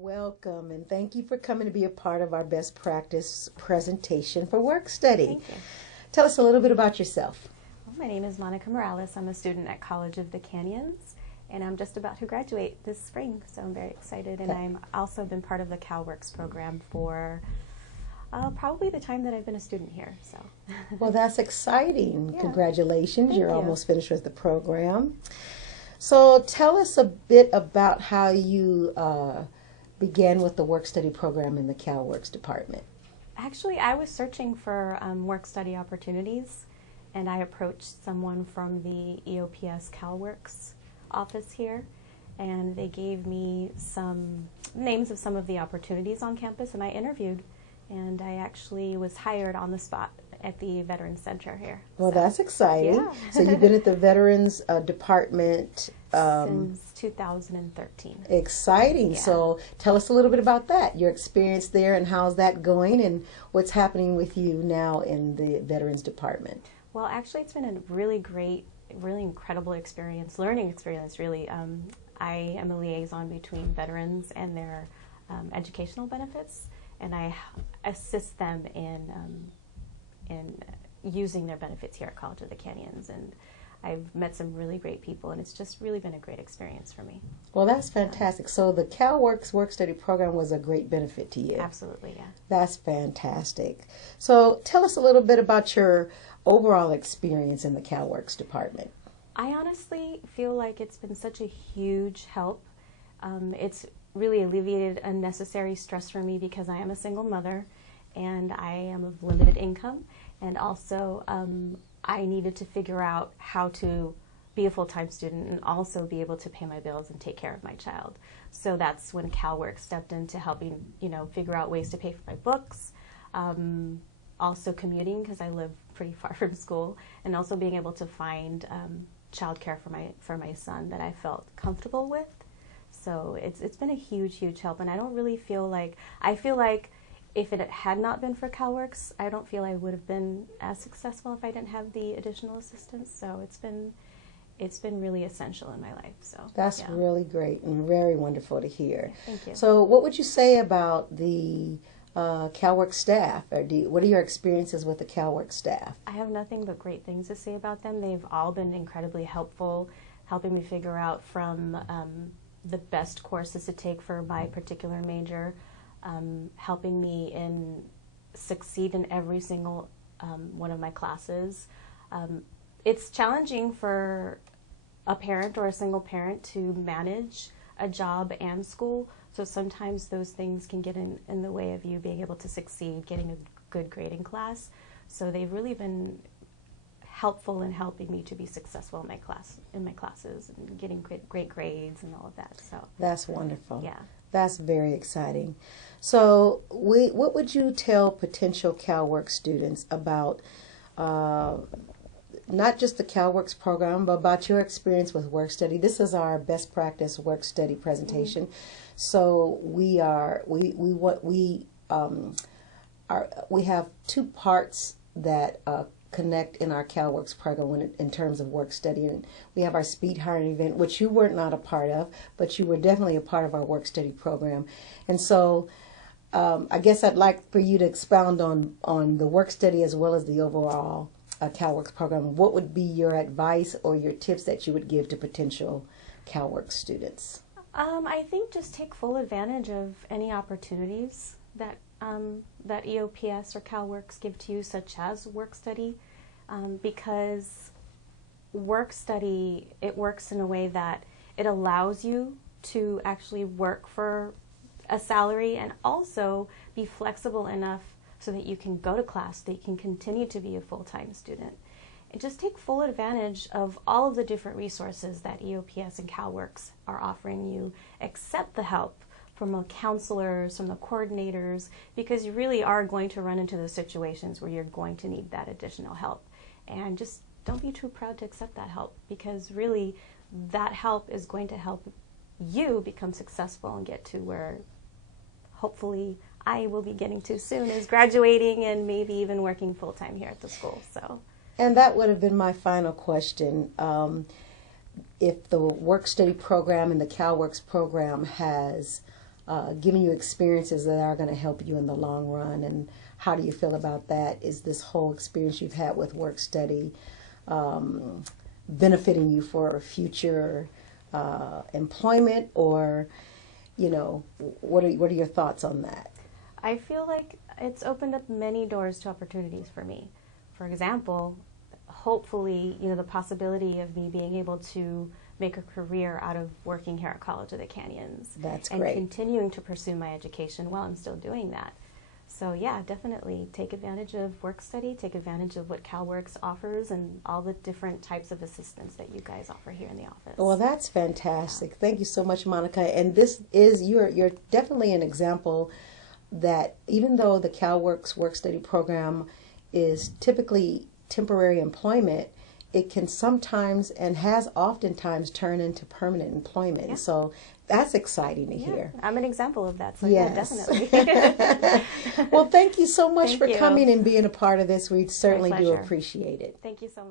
Welcome and thank you for coming to be a part of our best practice presentation for work study. Thank you. Tell us a little bit about yourself. Well, my name is Monica Morales. I'm a student at College of the Canyons, and I'm just about to graduate this spring, so I'm very excited. And I'm also been part of the CalWorks program for probably the time that I've been a student here. So. Well, that's exciting. Yeah. Congratulations. Thank You're you. almost finished with the program. So tell us a bit about how you began with the work study program in the CalWorks department. Actually, I was searching for work study opportunities, and I approached someone from the EOPS CalWorks office here, and they gave me some names of some of the opportunities on campus, and I interviewed, and I actually was hired on the spot at the Veterans Center here. Well, that's exciting. Yeah. So you've been at the Veterans Department since 2013. Exciting. Yeah. So tell us a little bit about that, your experience there, and how's that going, and what's happening with you now in the Veterans Department. Well, actually, it's been a really great, really incredible experience, learning experience, really. I am a liaison between veterans and their educational benefits, and I assist them in using their benefits here at College of the Canyons. And I've met some really great people, and it's just really been a great experience for me. Well, that's fantastic. So the CalWorks Work Study Program was a great benefit to you. Absolutely, yeah. That's fantastic. So tell us a little bit about your overall experience in the CalWorks department. I honestly feel like it's been such a huge help. It's really alleviated unnecessary stress for me because I am a single mother and I am of limited income, and also I needed to figure out how to be a full-time student and also be able to pay my bills and take care of my child. So that's when CalWorks stepped into helping, figure out ways to pay for my books, also commuting because I live pretty far from school, and also being able to find childcare for my son that I felt comfortable with. So it's been a huge help, and I don't really feel like, I feel like if it had not been for CalWorks, I don't feel I would have been as successful if I didn't have the additional assistance. So it's been really essential in my life. So that's yeah. really great and very wonderful to hear. Thank you. So what would you say about the CalWorks staff? What are your experiences with the CalWorks staff? I have nothing but great things to say about them. They've all been incredibly helpful, helping me figure out from the best courses to take for my particular major, helping me succeed in every single one of my classes. It's challenging for a parent or a single parent to manage a job and school, so sometimes those things can get in the way of you being able to succeed, getting a good grade in class. So they've really been helpful in helping me to be successful in my classes and getting great grades and all of that. So that's wonderful. Yeah. That's very exciting. So what would you tell potential CalWorks students about not just the CalWorks program, but about your experience with work study? This is our best practice work study presentation. Mm-hmm. So we have two parts that connect in our CalWorks program in terms of work study. And we have our speed hiring event, which you were not a part of, but you were definitely a part of our work study program. And so I guess I'd like for you to expound on the work study as well as the overall CalWorks program. What would be your advice or your tips that you would give to potential CalWorks students? I think just take full advantage of any opportunities that EOPS or CalWorks give to you, such as work study, because work study, it works in a way that it allows you to actually work for a salary and also be flexible enough so that you can go to class, that you can continue to be a full-time student. And just take full advantage of all of the different resources that EOPS and CalWorks are offering you. Accept the help from the counselors, from the coordinators, because you really are going to run into those situations where you're going to need that additional help. And just don't be too proud to accept that help, because really that help is going to help you become successful and get to where hopefully I will be getting to soon, is graduating and maybe even working full-time here at the school. So. And that would have been my final question. If the work study program and the CalWorks program has giving you experiences that are going to help you in the long run. And how do you feel about that? Is this whole experience you've had with work study benefiting you for future employment, or, you know, what are your thoughts on that? I feel like it's opened up many doors to opportunities for me. For example, hopefully, you know, the possibility of me being able to make a career out of working here at College of the Canyons. That's and great. continuing to pursue my education while I'm still doing that. So yeah, definitely take advantage of work study, take advantage of what CalWORKs offers and all the different types of assistance that you guys offer here in the office. Well, that's fantastic. Yeah. Thank you so much, Monica. And this is, you're definitely an example that even though the CalWORKs work study program is typically temporary employment, it can sometimes and has oftentimes turned into permanent employment. Yeah. So that's exciting to hear. I'm an example of that, so yes. Yeah, definitely. Well, thank you so much for coming and being a part of this. We certainly do appreciate it. Thank you so much.